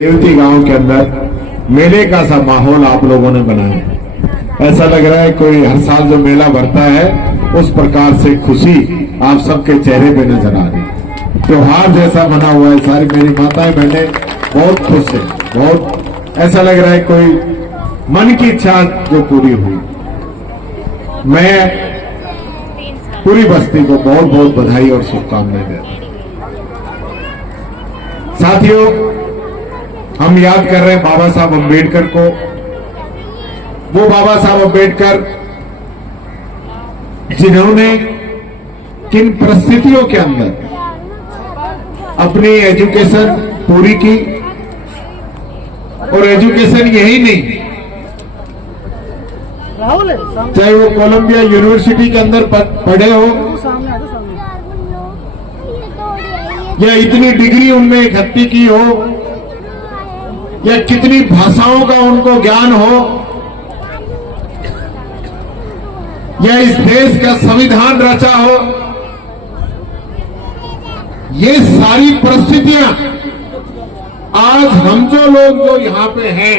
देवती गांव के अंदर मेले का सा माहौल आप लोगों ने बनाया। ऐसा लग रहा है कोई हर साल जो मेला भरता है उस प्रकार से खुशी आप सबके चेहरे पे नजर आ रही। त्योहार जैसा बना हुआ है। सारी मेरी माताएं बहनें बहुत खुश है। बहुत ऐसा लग रहा है कोई मन की इच्छा जो पूरी हुई। मैं पूरी बस्ती को बहुत बहुत बधाई और शुभकामनाएं देता हूं। साथियों, हम याद कर रहे हैं बाबा साहब अम्बेडकर को। वो बाबा साहब अम्बेडकर जिन्होंने किन परिस्थितियों के अंदर अपनी एजुकेशन पूरी की, और एजुकेशन यही नहीं, चाहे वो कोलंबिया यूनिवर्सिटी के अंदर पढ़े हो या इतनी डिग्री उनमें इकट्ठी की हो या कितनी भाषाओं का उनको ज्ञान हो या इस देश का संविधान रचा हो, ये सारी परिस्थितियां आज हम जो लोग जो यहां पे हैं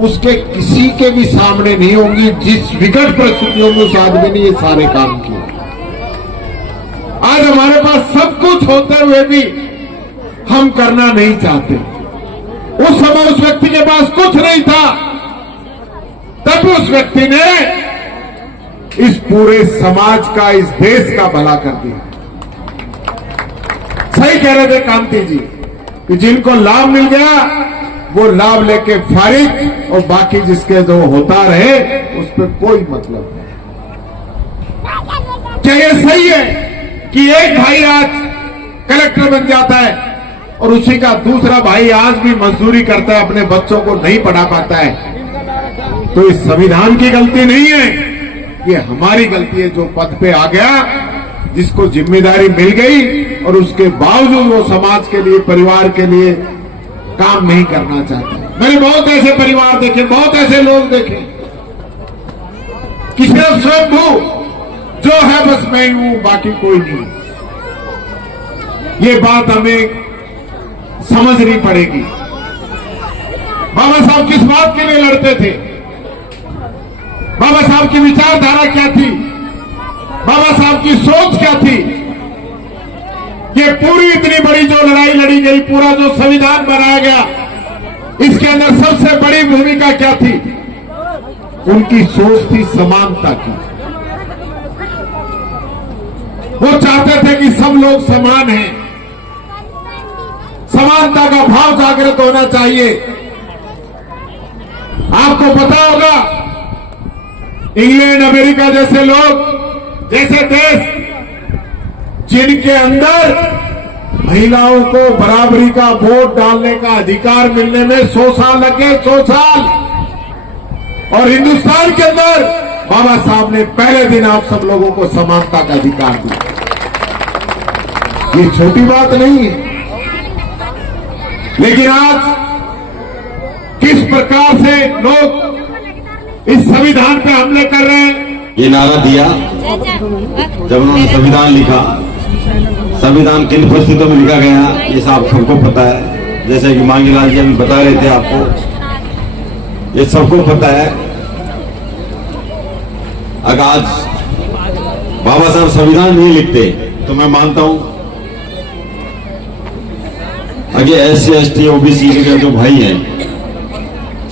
उसके किसी के भी सामने नहीं होंगी। जिस विकट परिस्थितियों में उस आदमी ने ये सारे काम किए। आज हमारे पास सब कुछ होते हुए भी हम करना नहीं चाहते। उस समय उस व्यक्ति के पास कुछ नहीं था, तब उस व्यक्ति ने इस पूरे समाज का, इस देश का भला कर दिया। सही कह रहे थे कांति जी कि जिनको लाभ मिल गया वो लाभ लेके फारिग, और बाकी जिसके जो होता रहे उस पर कोई मतलब नहीं। क्या ये सही है कि एक भाई आज कलेक्टर बन जाता है और उसी का दूसरा भाई आज भी मजदूरी करता है, अपने बच्चों को नहीं पढ़ा पाता है? तो इस संविधान की गलती नहीं है, ये हमारी गलती है जो पद पे आ गया, जिसको जिम्मेदारी मिल गई और उसके बावजूद वो समाज के लिए, परिवार के लिए काम नहीं करना चाहता। मैंने बहुत ऐसे परिवार देखे, बहुत ऐसे लोग देखे कि सिर्फ स्वयंभू जो है बस मैं ही हूं, बाकी कोई नहीं। ये बात हमें समझनी पड़ेगी। बाबा साहब किस बात के लिए लड़ते थे? बाबा साहब की विचारधारा क्या थी? बाबा साहब की सोच क्या थी? ये पूरी इतनी बड़ी जो लड़ाई लड़ी गई, पूरा जो संविधान बनाया गया, इसके अंदर सबसे बड़ी भूमिका क्या थी? उनकी सोच थी समानता की। वो चाहते थे कि सब लोग समान हैं, समानता का भाव जागृत होना चाहिए। आपको पता होगा इंग्लैंड, अमेरिका जैसे लोग, जैसे देश जिनके अंदर महिलाओं को बराबरी का वोट डालने का अधिकार मिलने में 100 साल लगे, 100 साल, और हिंदुस्तान के अंदर बाबा साहब ने पहले दिन आप सब लोगों को समानता का अधिकार दिया। ये छोटी बात नहीं है। लेकिन आज किस प्रकार से लोग इस संविधान पे हमले कर रहे हैं। ये नारा दिया जब उन्होंने संविधान लिखा। संविधान किन परिस्थितियों में लिखा गया ये सब सबको पता है। जैसे कि मांगीलाल जी अभी बता रहे थे आपको, ये सबको पता है। अगर आज बाबा साहब संविधान नहीं लिखते तो मैं मानता हूं आगे SC ST OBC के जो भाई हैं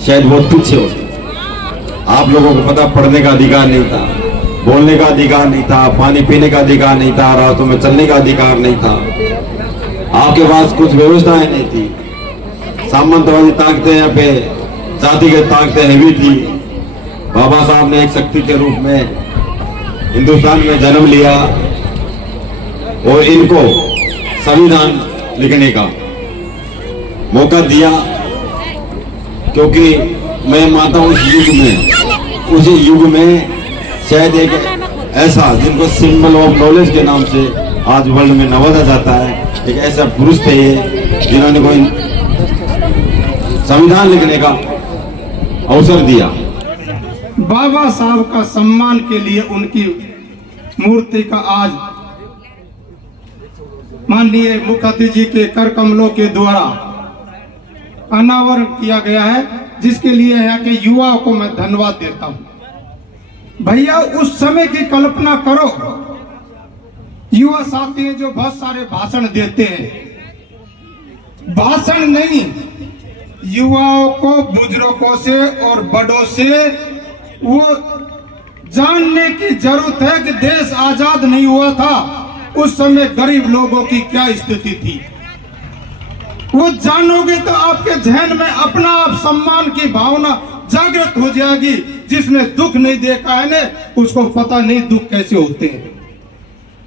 शायद बहुत पीछे होते। आप लोगों को पता, पढ़ने का अधिकार नहीं था, बोलने का अधिकार नहीं था, पानी पीने का अधिकार नहीं था, रास्तों में चलने का अधिकार नहीं था। आपके पास कुछ व्यवस्थाएं नहीं थी। सामंतवादी ताकतें यहाँ पे, जातिगत ताकतें हैवी थी। बाबा साहब ने एक शक्ति के रूप में हिंदुस्तान में जन्म लिया और इनको संविधान लिखने का मौका दिया, क्योंकि मैं मानता हूं उसी युग में शायद एक ऐसा जिनको सिंबल ऑफ नॉलेज के नाम से आज वर्ल्ड में नवाजा जाता है, एक ऐसा पुरुष थे ये जिन्होंने कोई संविधान लिखने का अवसर दिया। बाबा साहब का सम्मान के लिए उनकी मूर्ति का आज माननीय मुखर्जी जी के कर कमलों के द्वारा अनावरण किया गया है, जिसके लिए यहाँ के युवाओं को मैं धन्यवाद देता हूँ। भैया उस समय की कल्पना करो, युवा साथी हैं जो बहुत सारे भाषण देते हैं, भाषण नहीं, युवाओं को बुजुर्गों से और बड़ों से वो जानने की जरूरत है कि देश आजाद नहीं हुआ था उस समय गरीब लोगों की क्या स्थिति थी। वो जानोगे तो आपके जहन में अपना आप सम्मान की भावना जागृत हो जाएगी। जिसने दुख नहीं देखा है ना उसको पता नहीं दुख कैसे होते हैं।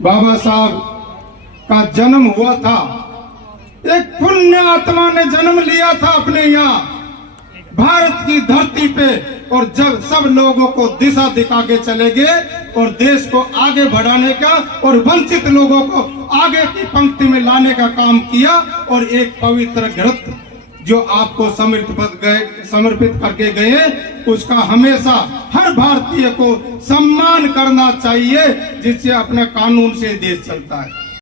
बाबा साहब का जन्म हुआ था, एक पुण्य आत्मा ने जन्म लिया था अपने यहाँ भारत की धरती पे, और जब सब लोगों को दिशा दिखा के चले गए और देश को आगे बढ़ाने का और वंचित लोगों को आगे की पंक्ति में लाने का काम किया, और एक पवित्र ग्रंथ जो आपको समर्पित करके गए, उसका हमेशा हर भारतीय को सम्मान करना चाहिए, जिससे अपने कानून से देश चलता है।